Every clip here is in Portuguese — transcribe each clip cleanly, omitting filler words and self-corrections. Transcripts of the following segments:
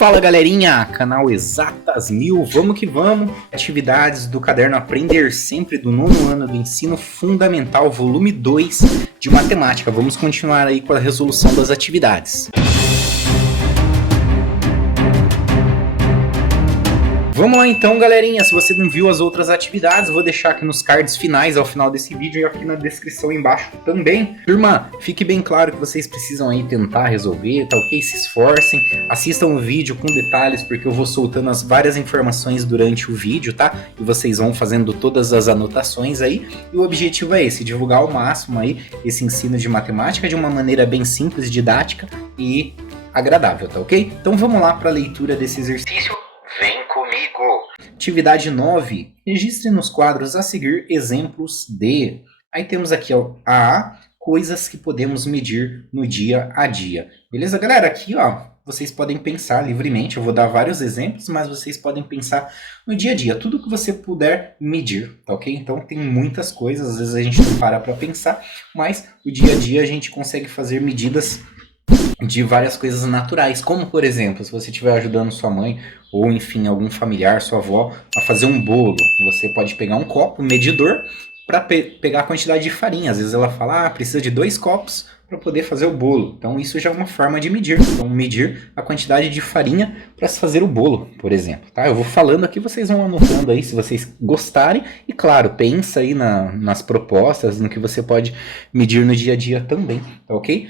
Fala galerinha, canal Exatas 1000, vamos que vamos! Atividades do caderno Aprender Sempre do nono ano do Ensino Fundamental, volume 2 de Matemática. Vamos continuar aí com a resolução das atividades. Vamos lá então, galerinha, se você não viu as outras atividades, eu vou deixar aqui nos cards finais ao final desse vídeo e aqui na descrição embaixo também. Turma, fique bem claro que vocês precisam aí tentar resolver, tá ok? Se esforcem, assistam o vídeo com detalhes, porque eu vou soltando as várias informações durante o vídeo, tá? E vocês vão fazendo todas as anotações aí, e o objetivo é esse, divulgar ao máximo aí esse ensino de matemática de uma maneira bem simples, didática e agradável, tá ok? Então vamos lá para a leitura desse exercício. Vem comigo! Atividade 9. Registre nos quadros a seguir exemplos de... Aí temos aqui ó, a coisas que podemos medir no dia a dia. Beleza, galera? Aqui ó, vocês podem pensar livremente. Eu vou dar vários exemplos, mas vocês podem pensar no dia a dia. Tudo que você puder medir, tá ok? Então tem muitas coisas, às vezes a gente não para para pensar, mas o dia a dia a gente consegue fazer medidas de várias coisas naturais, como por exemplo, se você estiver ajudando sua mãe ou enfim algum familiar, sua avó, a fazer um bolo, você pode pegar um copo, um medidor, para pegar a quantidade de farinha. Às vezes ela fala, precisa de 2 copos para poder fazer o bolo. Então isso já é uma forma de medir. Então medir a quantidade de farinha para se fazer o bolo, por exemplo. Tá? Eu vou falando aqui, vocês vão anotando aí se vocês gostarem. E claro, pensa aí nas propostas, no que você pode medir no dia a dia também, tá ok?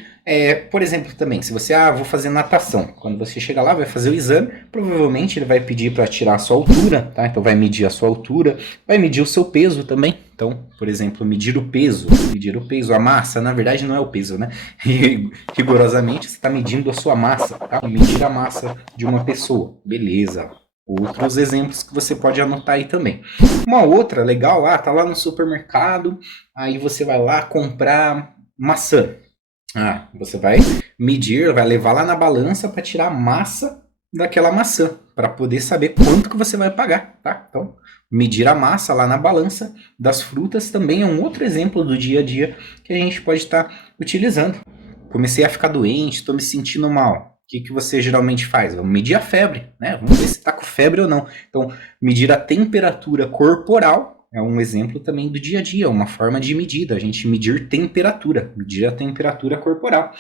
Por exemplo, também, se você, vou fazer natação. Quando você chega lá, vai fazer o exame, provavelmente ele vai pedir para tirar a sua altura, tá? Então vai medir a sua altura, vai medir o seu peso também. Então, por exemplo, medir o peso, a massa, na verdade não é o peso, né? Rigorosamente, você está medindo a sua massa, tá? Medir a massa de uma pessoa, beleza. Outros exemplos que você pode anotar aí também. Uma outra legal, tá lá no supermercado, aí você vai lá comprar maçã. Você vai medir, vai levar lá na balança para tirar a massa daquela maçã, para poder saber quanto que você vai pagar, tá? Então, medir a massa lá na balança das frutas também é um outro exemplo do dia a dia que a gente pode estar utilizando. Comecei a ficar doente, estou me sentindo mal. O que você geralmente faz? Vamos medir a febre, né? Vamos ver se está com febre ou não. Então, medir a temperatura corporal é um exemplo também do dia a dia, uma forma de medida, a gente medir a temperatura corporal.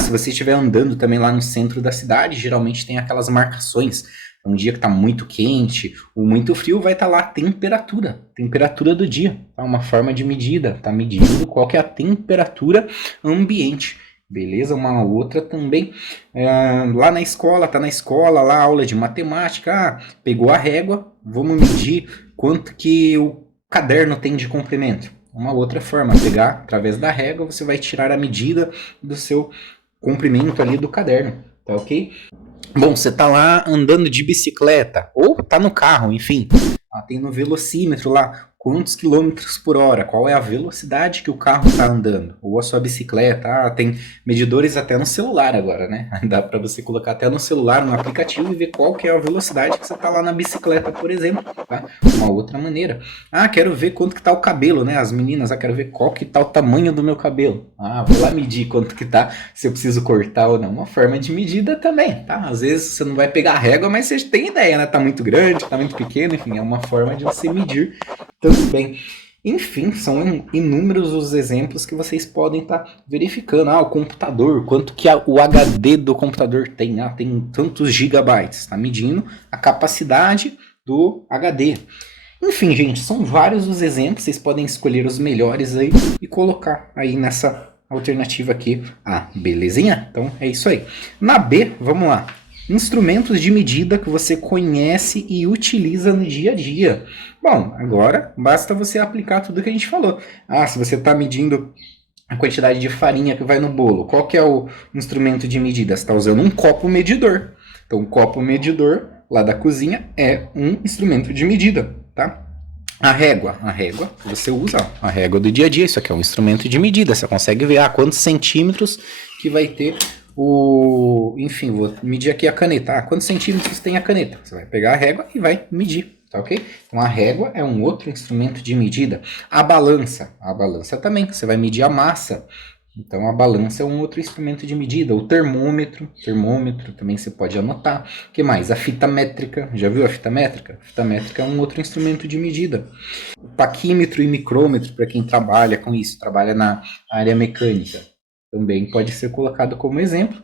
Se você estiver andando também lá no centro da cidade, geralmente tem aquelas marcações. Um dia que está muito quente ou muito frio, vai estar lá a temperatura do dia. Tá? Uma forma de medida, está medindo qual que é a temperatura ambiente. Beleza? Uma outra também, lá na escola, lá aula de matemática, pegou a régua, vamos medir quanto que o caderno tem de comprimento. Uma outra forma, pegar através da régua, você vai tirar a medida do seu comprimento ali do caderno, tá ok? Bom, você tá lá andando de bicicleta, ou tá no carro, enfim, tem no velocímetro lá, quantos quilômetros por hora, qual é a velocidade que o carro está andando, ou a sua bicicleta, tem medidores até no celular agora, né? Dá para você colocar até no celular, no aplicativo e ver qual que é a velocidade que você está lá na bicicleta, por exemplo, tá? Uma outra maneira. Quero ver quanto que tá o cabelo, né? As meninas, quero ver qual que tá o tamanho do meu cabelo. Vou lá medir quanto que tá, se eu preciso cortar ou não. Uma forma de medida também, tá? Às vezes você não vai pegar a régua, mas você tem ideia, né? Tá muito grande, tá muito pequeno, enfim, é uma forma de você medir também. Enfim, são inúmeros os exemplos que vocês podem estar verificando. O computador, quanto que o HD do computador tem? Tem tantos gigabytes. Está medindo a capacidade do HD. Enfim, gente, são vários os exemplos. Vocês podem escolher os melhores aí e colocar aí nessa alternativa aqui. Belezinha? Então é isso aí. Na B, vamos lá. Instrumentos de medida que você conhece e utiliza no dia a dia. Bom, agora basta você aplicar tudo que a gente falou. Se você está medindo a quantidade de farinha que vai no bolo, qual que é o instrumento de medida? Você está usando um copo medidor. Então, o copo medidor lá da cozinha é um instrumento de medida, tá? A régua que você usa, a régua do dia a dia, isso aqui é um instrumento de medida. Você consegue ver quantos centímetros que vai ter enfim, vou medir aqui a caneta. Quantos centímetros tem a caneta? Você vai pegar a régua e vai medir, tá ok? Então a régua é um outro instrumento de medida. A balança também, você vai medir a massa Então a balança é um outro instrumento de medida. O termômetro também você pode anotar. O que mais? A fita métrica, já viu a fita métrica? A fita métrica é um outro instrumento de medida. O taquímetro e micrômetro, para quem trabalha com isso, trabalha na área mecânica, também pode ser colocado como exemplo.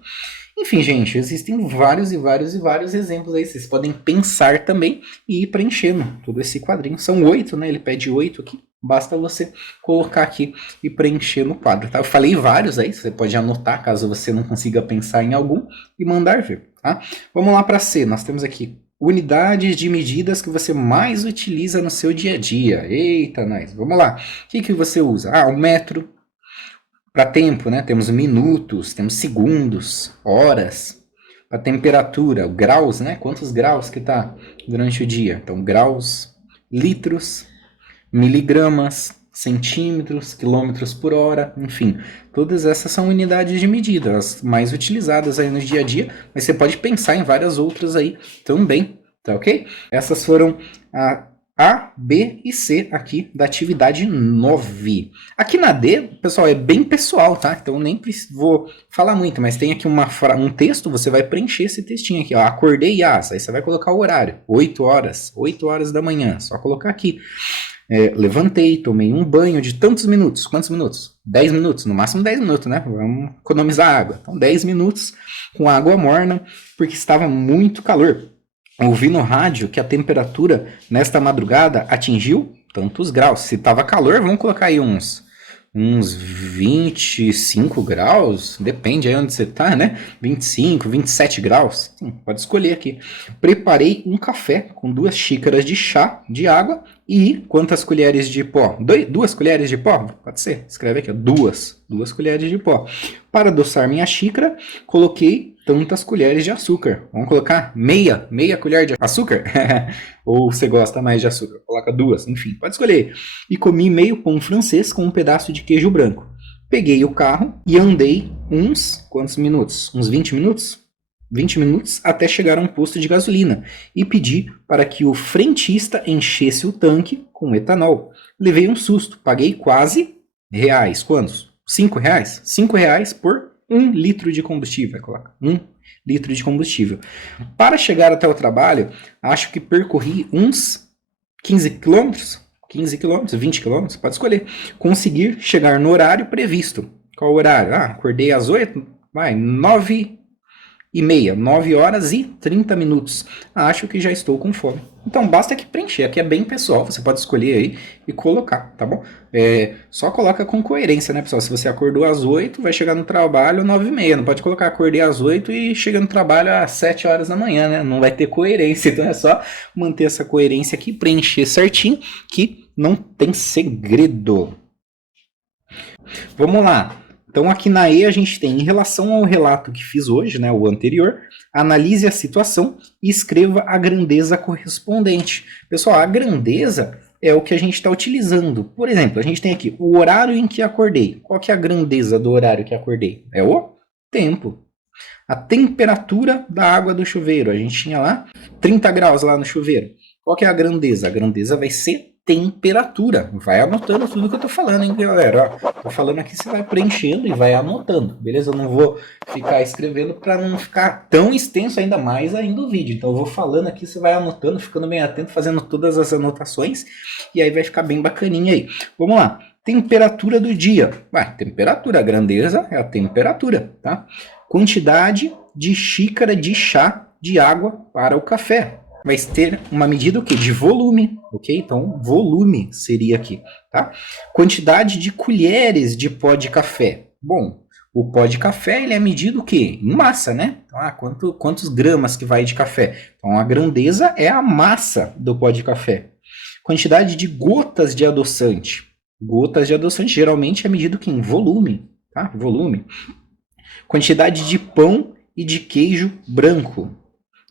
Enfim, gente, existem vários exemplos aí. Vocês podem pensar também e ir preenchendo todo esse quadrinho. São 8, né? Ele pede 8 aqui. Basta você colocar aqui e preencher no quadro, tá? Eu falei vários aí, você pode anotar caso você não consiga pensar em algum e mandar ver, tá? Vamos lá para C. Nós temos aqui unidades de medidas que você mais utiliza no seu dia a dia. Eita, nós. Vamos lá. O que você usa? O metro. Para tempo, né? Temos minutos, temos segundos, horas. Para temperatura, graus, né? Quantos graus que tá durante o dia? Então, graus, litros, miligramas, centímetros, quilômetros por hora, enfim. Todas essas são unidades de medida, as mais utilizadas aí no dia a dia, mas você pode pensar em várias outras aí também, tá ok? Essas foram A, B e C aqui da atividade 9. Aqui na D, pessoal, é bem pessoal, tá? Então nem vou falar muito, mas tem aqui um texto, você vai preencher esse textinho aqui, ó. Acordei às, aí você vai colocar o horário, 8 horas da manhã, só colocar aqui. Levantei, tomei um banho de tantos minutos. Quantos minutos? 10 minutos, no máximo 10 minutos, né? Vamos economizar água. Então 10 minutos com água morna, porque estava muito calor. Ouvi no rádio que a temperatura nesta madrugada atingiu tantos graus. Se estava calor, vamos colocar aí uns 25 graus, depende aí onde você tá, né? 25, 27 graus, pode escolher aqui. Preparei um café com 2 xícaras de chá de água e quantas colheres de pó? 2 colheres de pó? Pode ser, escreve aqui, ó, 2 colheres de pó. Para adoçar minha xícara, coloquei tantas colheres de açúcar. Vamos colocar meia colher de açúcar? Ou você gosta mais de açúcar? Coloca 2, enfim, pode escolher. E comi meio pão francês com um pedaço de queijo branco. Peguei o carro e andei quantos minutos? Uns 20 minutos? 20 minutos até chegar a um posto de gasolina e pedi para que o frentista enchesse o tanque com etanol. Levei um susto, paguei quase reais. Quantos? 5 reais? 5 reais por 1 litro de combustível, vai colocar 1 litro de combustível. Para chegar até o trabalho, acho que percorri uns 15 quilômetros, 20 quilômetros, pode escolher. Conseguir chegar no horário previsto. Qual horário? Acordei às 8, 9h30, 9 horas e 30 minutos. Acho que já estou com fome. Então basta que preencher, aqui é bem pessoal, você pode escolher aí e colocar, tá bom? Só coloca com coerência, né, pessoal? Se você acordou às 8, vai chegar no trabalho às 9h30, não pode colocar acordei às 8 e chega no trabalho às 7 horas da manhã, né? Não vai ter coerência, então é só manter essa coerência aqui, preencher certinho, que não tem segredo. Vamos lá. Então aqui na E a gente tem, em relação ao relato que fiz hoje, né, o anterior, analise a situação e escreva a grandeza correspondente. Pessoal, a grandeza é o que a gente está utilizando. Por exemplo, a gente tem aqui o horário em que acordei. Qual que é a grandeza do horário que acordei? É o tempo. A temperatura da água do chuveiro. A gente tinha lá 30 graus lá no chuveiro. Qual que é a grandeza? A grandeza vai ser temperatura. Vai anotando tudo que eu tô falando, hein, galera? Ó, tô falando aqui, você vai preenchendo e vai anotando, beleza? Eu não vou ficar escrevendo para não ficar tão extenso ainda o vídeo. Então eu vou falando aqui, você vai anotando, ficando bem atento, fazendo todas as anotações e aí vai ficar bem bacaninha aí. Vamos lá. Temperatura do dia. Temperatura, a grandeza é a temperatura, tá? Quantidade de xícara de chá de água para o café. Vai ter uma medida o quê? De volume, ok? Então, volume seria aqui, tá? Quantidade de colheres de pó de café. Bom, o pó de café, ele é medido o quê? Em massa, né? Então, quantos gramas que vai de café? Então, a grandeza é a massa do pó de café. Quantidade de gotas de adoçante. Gotas de adoçante geralmente é medido em volume, tá? Volume. Quantidade de pão e de queijo branco.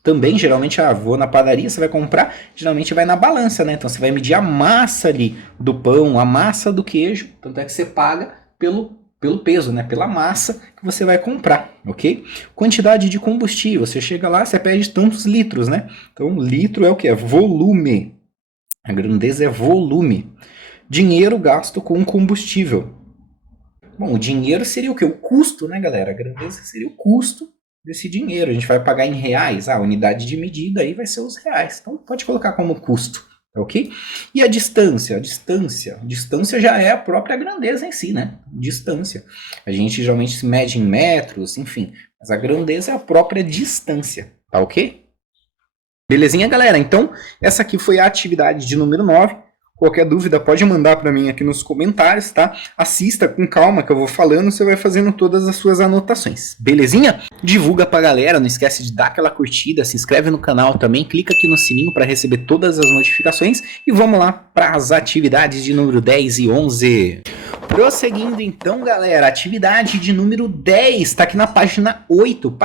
Também, geralmente, vou na padaria, você vai comprar, geralmente vai na balança, né? Então, você vai medir a massa ali do pão, a massa do queijo, tanto é que você paga pelo peso, né? Pela massa que você vai comprar, ok? Quantidade de combustível, você chega lá, você pede tantos litros, né? Então, litro é o que? É volume. A grandeza é volume. Dinheiro gasto com combustível. Bom, o dinheiro seria o quê? O custo, né, galera? A grandeza seria o custo desse dinheiro. A gente vai pagar em reais, a unidade de medida aí vai ser os reais. Então pode colocar como custo, tá ok? E a distância? A distância já é a própria grandeza em si, né? Distância. A gente geralmente se mede em metros, enfim. Mas a grandeza é a própria distância, tá ok? Belezinha, galera? Então, essa aqui foi a atividade de número 9. Qualquer dúvida pode mandar para mim aqui nos comentários, tá? Assista com calma que eu vou falando, você vai fazendo todas as suas anotações. Belezinha? Divulga pra galera, não esquece de dar aquela curtida, se inscreve no canal também, clica aqui no sininho para receber todas as notificações e vamos lá para as atividades de número 10 e 11. Prosseguindo então, galera, atividade de número 10, está aqui na página 8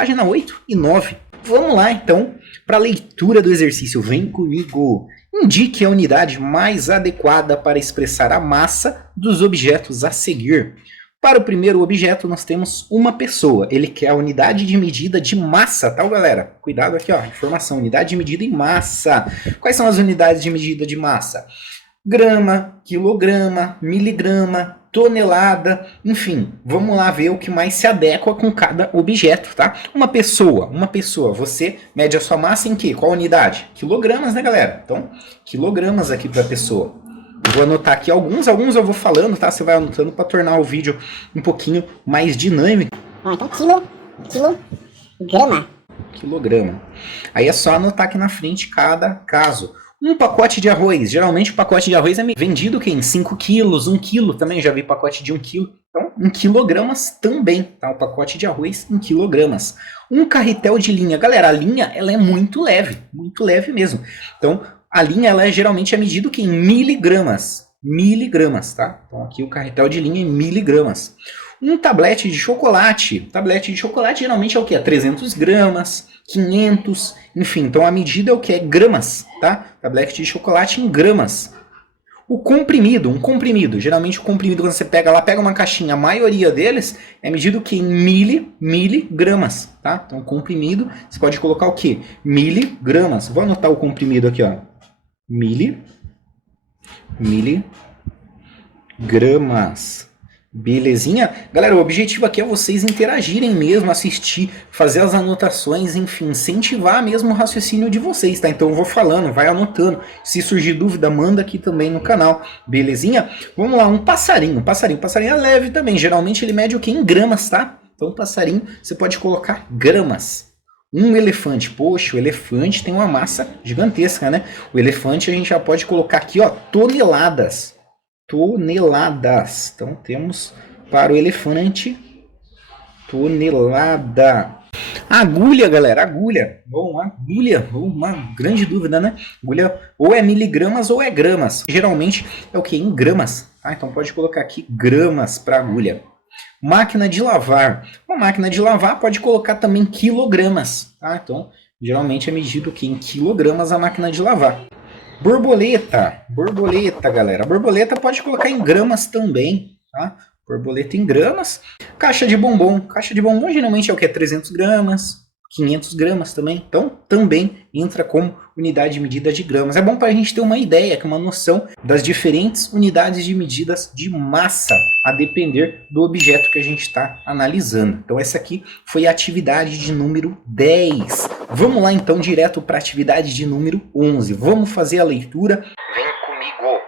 e 9. Vamos lá então para a leitura do exercício, vem comigo. Indique a unidade mais adequada para expressar a massa dos objetos a seguir. Para o primeiro objeto, nós temos uma pessoa. Ele quer a unidade de medida de massa, tá, galera? Cuidado aqui, ó, informação, unidade de medida em massa. Quais são as unidades de medida de massa? Grama, quilograma, miligrama, tonelada, enfim, vamos lá ver o que mais se adequa com cada objeto, tá? Uma pessoa, você mede a sua massa em quê? Qual unidade? Quilogramas, né, galera? Então, quilogramas aqui para a pessoa. Vou anotar aqui alguns eu vou falando, tá? Você vai anotando para tornar o vídeo um pouquinho mais dinâmico. Então, quilograma. Quilograma. Aí é só anotar aqui na frente cada caso. Um pacote de arroz. Geralmente o pacote de arroz é vendido em 5 quilos, 1 quilo também. Já vi pacote de 1 quilo. Então, em quilogramas também, tá? O pacote de arroz em quilogramas. Um carretel de linha. Galera, a linha ela é muito leve mesmo. Então, a linha ela geralmente é medida em miligramas. Miligramas, tá? Então, aqui o carretel de linha em miligramas. Um tablete de chocolate. Tablete de chocolate geralmente é o quê? 300 gramas, 500, enfim. Então a medida é o que? É gramas, tá? Tablete de chocolate em gramas. O comprimido, um comprimido. Geralmente o comprimido, quando você pega uma caixinha, a maioria deles é medido o quê? Em miligramas, tá? Então comprimido, você pode colocar o quê? Miligramas. Vou anotar o comprimido aqui, ó. Miligramas. Belezinha? Galera, o objetivo aqui é vocês interagirem mesmo, assistir, fazer as anotações, enfim, incentivar mesmo o raciocínio de vocês, tá? Então eu vou falando, vai anotando. Se surgir dúvida, manda aqui também no canal. Belezinha? Vamos lá, um passarinho. Passarinho é leve também. Geralmente ele mede o quê? Em gramas, tá? Então passarinho, você pode colocar gramas. Um elefante. Poxa, o elefante tem uma massa gigantesca, né? O elefante a gente já pode colocar aqui, ó, toneladas. Toneladas. Então temos para o elefante tonelada. Agulha, galera, agulha. Bom, agulha, uma grande dúvida, né? Agulha ou é miligramas ou é gramas. Geralmente é o que? Em gramas. Tá? Então pode colocar aqui gramas para agulha. Máquina de lavar. Uma máquina de lavar pode colocar também quilogramas. Tá? Então geralmente é medido que em quilogramas a máquina de lavar. Borboleta, galera. Borboleta pode colocar em gramas também, tá? Borboleta em gramas. Caixa de bombom geralmente é o que? 300 gramas, 500 gramas também. Então, também entra como unidade de medida de gramas. É bom para a gente ter uma ideia, uma noção das diferentes unidades de medidas de massa, a depender do objeto que a gente está analisando. Então, essa aqui foi a atividade de número 10. Vamos lá, então, direto para a atividade de número 11. Vamos fazer a leitura. Vem comigo!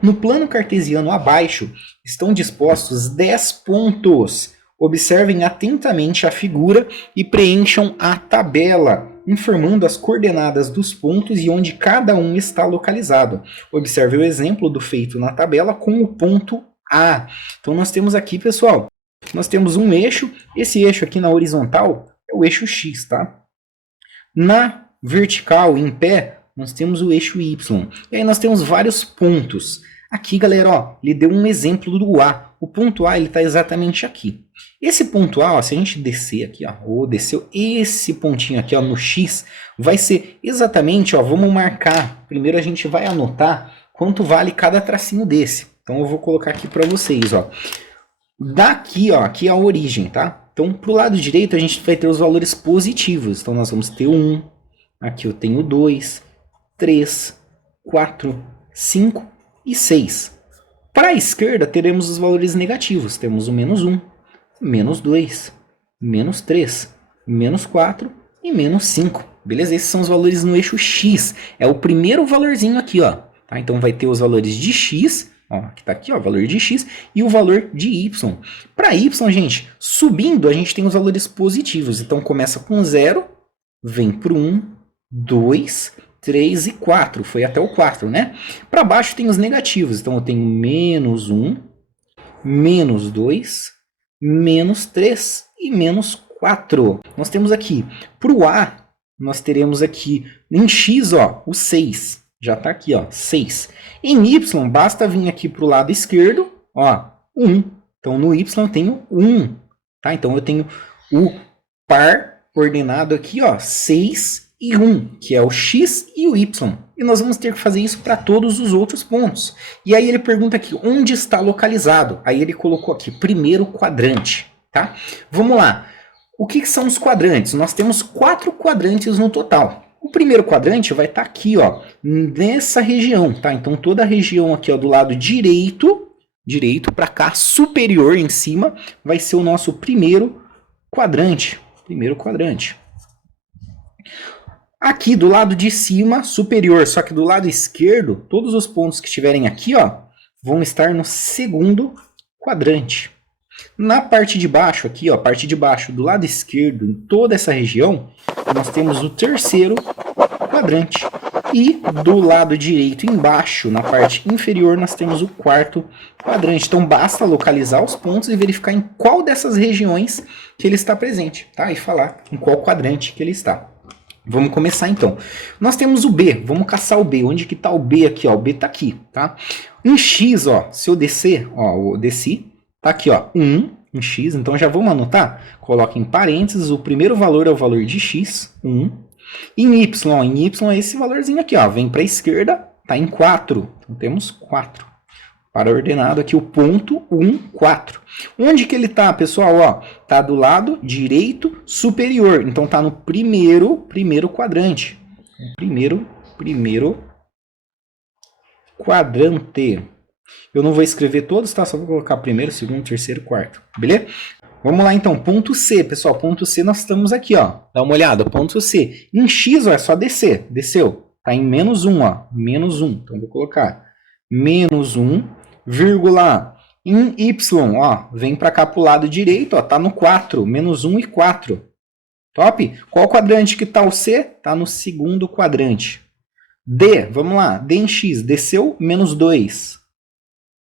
No plano cartesiano abaixo estão dispostos 10 pontos. Observem atentamente a figura e preencham a tabela, informando as coordenadas dos pontos e onde cada um está localizado. Observe o exemplo do feito na tabela com o ponto A. Então nós temos aqui, pessoal, nós temos um eixo. Esse eixo aqui na horizontal é o eixo X, tá? Na vertical, em pé, nós temos o eixo Y. E aí nós temos vários pontos. Aqui, galera, ó, ele deu um exemplo do A. O ponto A ele está exatamente aqui. Esse ponto A, ó, se a gente descer aqui, ó, desceu esse pontinho aqui, ó, no X, vai ser exatamente, ó, vamos marcar. Primeiro a gente vai anotar quanto vale cada tracinho desse. Então eu vou colocar aqui para vocês, ó. Daqui, ó, aqui é a origem, tá? Então, para o lado direito, a gente vai ter os valores positivos. Então, nós vamos ter 1, aqui eu tenho 2, 3, 4, 5 e 6. Para a esquerda, teremos os valores negativos. Temos o menos 1, menos 2, menos 3, menos 4 e menos 5. Beleza? Esses são os valores no eixo X. É o primeiro valorzinho aqui, ó. Tá? Então vai ter os valores de X, ó, que tá aqui, ó, valor de X, e o valor de Y. Para Y, gente, subindo, a gente tem os valores positivos. Então começa com 0, vem pro 1, 2, 3 e 4. Foi até o 4, né? Para baixo tem os negativos. Então eu tenho menos 1, menos 2, menos 3 e menos 4. Nós temos aqui, para o A, nós teremos aqui em X, ó, o 6. Já está aqui, ó, 6. Em Y, basta vir aqui para o lado esquerdo, ó, 1. Então no Y eu tenho 1. Tá? Então eu tenho o par ordenado aqui, ó, 6 e 1, que é o X e o Y. E nós vamos ter que fazer isso para todos os outros pontos. E aí ele pergunta aqui, onde está localizado? Aí ele colocou aqui, primeiro quadrante. Tá? Vamos lá. O que são os quadrantes? Nós temos 4 quadrantes no total. O primeiro quadrante vai estar aqui, ó, nessa região. Tá? Então toda a região aqui, ó, do lado direito para cá, superior em cima, vai ser o nosso primeiro quadrante. Primeiro quadrante. Aqui do lado de cima, superior, só que do lado esquerdo, todos os pontos que estiverem aqui, ó, vão estar no segundo quadrante. Na parte de baixo, aqui, ó, parte de baixo, do lado esquerdo, em toda essa região, nós temos o terceiro quadrante. E do lado direito, embaixo, na parte inferior, nós temos o quarto quadrante. Então basta localizar os pontos e verificar em qual dessas regiões que ele está presente, tá? E falar em qual quadrante que ele está. Vamos começar então. Nós temos o B, vamos caçar o B. Onde que está o B aqui? Ó? O B está aqui, tá? Em X, ó, se eu descer, ó, eu desci, tá aqui, ó, 1 em X, então já vamos anotar. Coloca em parênteses, o primeiro valor é o valor de X, 1. Em Y é esse valorzinho aqui, ó, vem para a esquerda, tá em 4. Então temos 4. Para ordenado aqui o ponto 1, 4. Onde que ele está, pessoal? Ó, tá do lado direito superior. Então tá no primeiro quadrante. Primeiro quadrante. Eu não vou escrever todos, tá? Só vou colocar primeiro, segundo, terceiro, quarto. Beleza? Vamos lá então, ponto C, pessoal. Ponto C nós estamos aqui, ó. Dá uma olhada, ponto C. Em X, ó, é só descer. Desceu. Tá em menos 1, ó. Menos 1. Então vou colocar menos 1. Vírgula, em Y, ó, vem para cá para o lado direito, ó, tá no 4, menos 1 e 4. Top? Qual quadrante que tá o C? Tá no segundo quadrante. D, vamos lá, D em X, desceu, menos 2.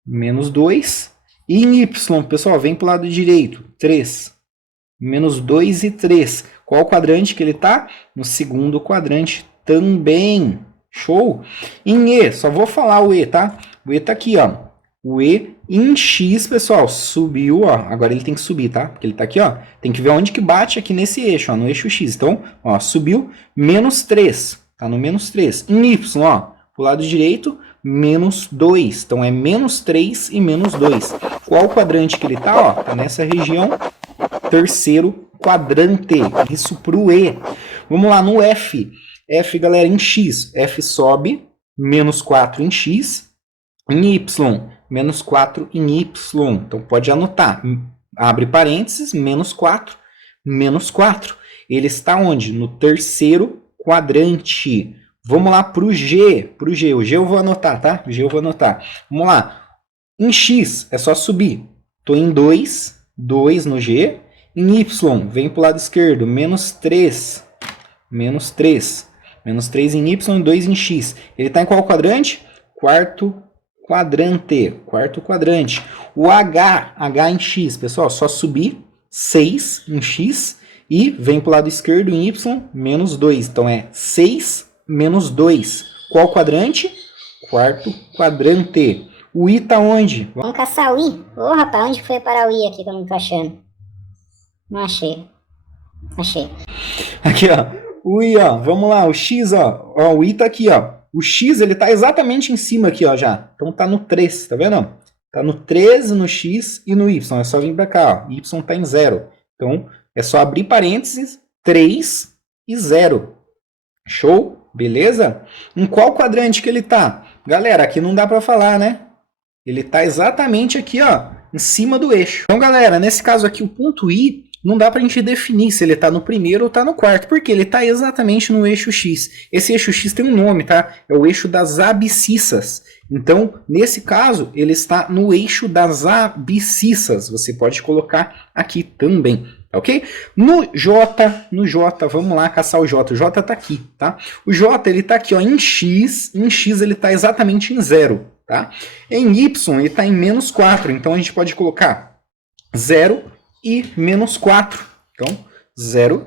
Menos 2. E em Y, pessoal, vem para o lado direito, 3. Menos 2 e 3. Qual quadrante que ele tá? No segundo quadrante também. Show? Em E, só vou falar o E, tá? O E tá aqui, ó. O E em X, pessoal, subiu, ó. Agora ele tem que subir, tá? Porque ele tá aqui, ó. Tem que ver onde que bate aqui nesse eixo, ó. No eixo X. Então, ó, subiu menos 3. Tá no menos 3. Em Y, ó. Pro lado direito, menos 2. Então, é menos 3 e menos 2. Qual quadrante que ele tá, ó? Tá nessa região. Terceiro quadrante. Isso pro E. Vamos lá, no F. F, galera, em X. F sobe, menos 4 em X. Em Y, menos 4 em Y. Então, pode anotar. Abre parênteses, menos 4, menos 4. Ele está onde? No terceiro quadrante. Vamos lá para o G. O G eu vou anotar, tá? O G eu vou anotar. Vamos lá. Em X, é só subir. Estou em 2, 2 no G. Em Y, vem para o lado esquerdo, menos 3. Menos 3. Menos 3 em Y e 2 em X. Ele está em qual quadrante? Quarto quadrante. O H em X, pessoal, só subir, 6 em X, e vem para o lado esquerdo em Y, menos 2. Então é 6 menos 2. Qual quadrante? Quarto quadrante. O I tá onde? Vamos caçar o I. Ô, rapaz, onde foi parar o I aqui que eu não tô achando? Não achei. Achei. Aqui, ó. O I, ó. Vamos lá, o X, ó. Ó, o I tá aqui, ó. O X, ele tá exatamente em cima aqui, ó, já. Então tá no 3, tá vendo? Tá no 13, no X e no Y. É só vir pra cá, ó. Y tá em 0. Então, é só abrir parênteses, 3 e 0. Show? Beleza? Em qual quadrante que ele tá? Galera, aqui não dá pra falar, né? Ele está exatamente aqui, ó, em cima do eixo. Então, galera, nesse caso aqui, o ponto I, não dá para a gente definir se ele está no primeiro ou está no quarto, porque ele está exatamente no eixo X. Esse eixo X tem um nome, tá? É o eixo das abscissas. Então, nesse caso, ele está no eixo das abscissas. Você pode colocar aqui também, ok? No J, vamos lá caçar o J. O J está aqui, tá? O J, ele está aqui, ó, em X ele está exatamente em 0, tá? Em Y, ele está em menos 4, então a gente pode colocar 0 e menos 4. Então, 0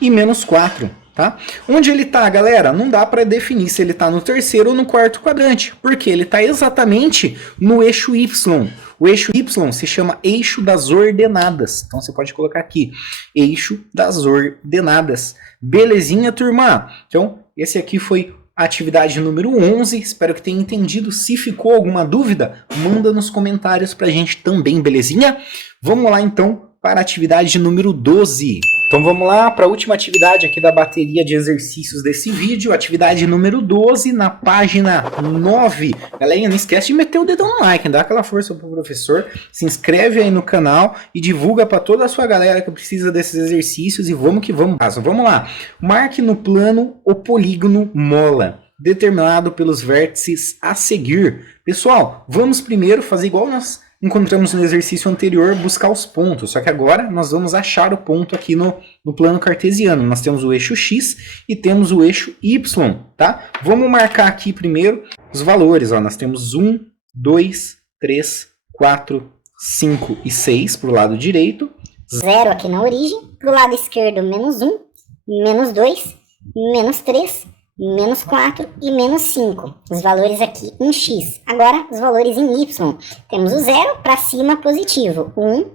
e menos 4, tá? Onde ele está, galera? Não dá para definir se ele está no terceiro ou no quarto quadrante, porque ele está exatamente no eixo Y. O eixo Y se chama eixo das ordenadas. Então, você pode colocar aqui, eixo das ordenadas. Belezinha, turma? Então, esse aqui foi a atividade número 11, espero que tenha entendido. Se ficou alguma dúvida, manda nos comentários pra gente também, belezinha? Vamos lá então para a atividade número 12. Então vamos lá para a última atividade aqui da bateria de exercícios desse vídeo, atividade número 12, na página 9. Galerinha, não esquece de meter o dedão no like, dá aquela força pro professor, se inscreve aí no canal e divulga para toda a sua galera que precisa desses exercícios e vamos que vamos. Vamos lá, marque no plano o polígono mola, determinado pelos vértices a seguir. Pessoal, vamos primeiro fazer igual nós encontramos no exercício anterior, buscar os pontos. Só que agora nós vamos achar o ponto aqui no plano cartesiano. Nós temos o eixo X e temos o eixo Y, tá? Vamos marcar aqui primeiro os valores. Ó. Nós temos 1, 2, 3, 4, 5 e 6 para o lado direito. 0 aqui na origem. Para o lado esquerdo, menos 1, menos 2, menos 3, menos 4 e menos 5. Os valores aqui em X. Agora, os valores em Y. Temos o 0 para cima positivo. 1,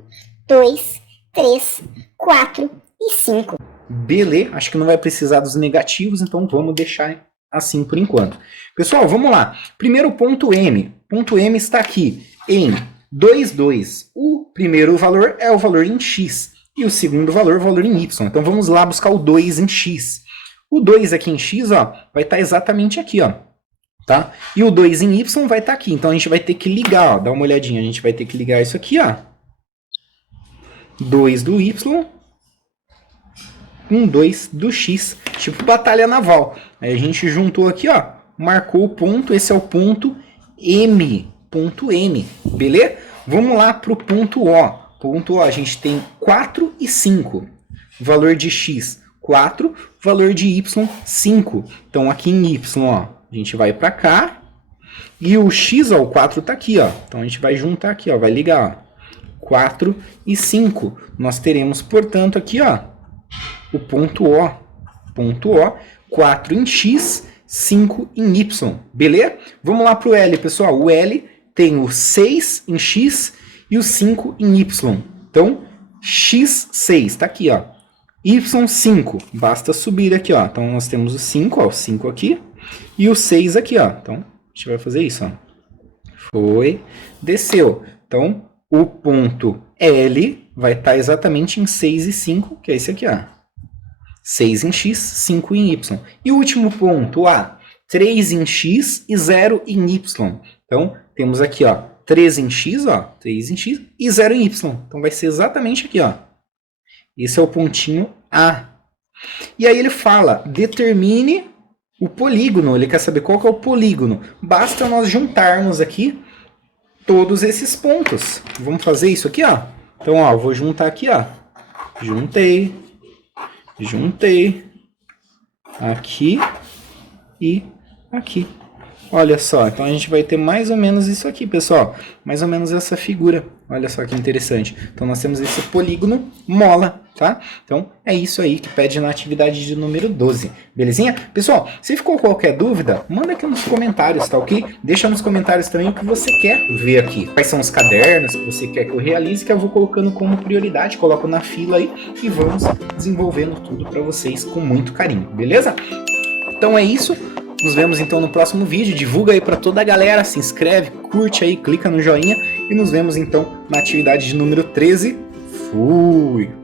2, 3, 4 e 5. Beleza, acho que não vai precisar dos negativos, então vamos deixar assim por enquanto. Pessoal, vamos lá. Primeiro ponto M. Ponto M está aqui em 2, 2. O primeiro valor é o valor em X. E o segundo valor é o valor em Y. Então vamos lá buscar o 2 em X. O 2 aqui em X, ó, vai estar exatamente aqui, ó, tá? E o 2 em Y vai estar aqui. Então, a gente vai ter que ligar, ó, dá uma olhadinha. A gente vai ter que ligar isso aqui, ó. 2 do Y com 2 do X. Tipo batalha naval. Aí a gente juntou aqui, ó, marcou o ponto. Esse é o ponto M. Ponto M, beleza? Vamos lá pro ponto O. Ponto O, a gente tem 4 e 5. Valor de X, 4, valor de Y, 5. Então, aqui em Y, ó, a gente vai para cá. E o X, ó, o 4 tá aqui, ó. Então, a gente vai juntar aqui, ó, vai ligar, ó. 4 e 5. Nós teremos, portanto, aqui, ó, o ponto O. Ponto O, 4 em X, 5 em Y. Beleza? Vamos lá pro L, pessoal. O L tem o 6 em X e o 5 em Y. Então, X6, tá aqui, ó. Y5, basta subir aqui, ó. Então, nós temos o 5, ó, o 5 aqui, e o 6 aqui, ó. Então, a gente vai fazer isso, ó. Foi, desceu. Então, o ponto L vai estar exatamente em 6 e 5, que é esse aqui, ó. 6 em X, 5 em Y. E o último ponto, A, 3 em X e 0 em Y. Então, temos aqui, ó, 3 em X, ó, 3 em X e 0 em Y. Então, vai ser exatamente aqui, ó. Esse é o pontinho A. E aí ele fala, determine o polígono. Ele quer saber qual que é o polígono. Basta nós juntarmos aqui todos esses pontos. Vamos fazer isso aqui, ó. Então, ó, eu vou juntar aqui, ó. Juntei. Juntei. Aqui e aqui. Olha só, então a gente vai ter mais ou menos isso aqui, pessoal. Mais ou menos essa figura. Olha só que interessante. Então nós temos esse polígono mola, tá? Então é isso aí que pede na atividade de número 12. Belezinha? Pessoal, se ficou qualquer dúvida, manda aqui nos comentários, tá ok? Deixa nos comentários também o que você quer ver aqui. Quais são os cadernos que você quer que eu realize, que eu vou colocando como prioridade. Coloco na fila aí e vamos desenvolvendo tudo para vocês com muito carinho, beleza? Então é isso. Nos vemos então no próximo vídeo. Divulga aí para toda a galera, se inscreve, curte aí, clica no joinha e nos vemos então na atividade de número 13. Fui!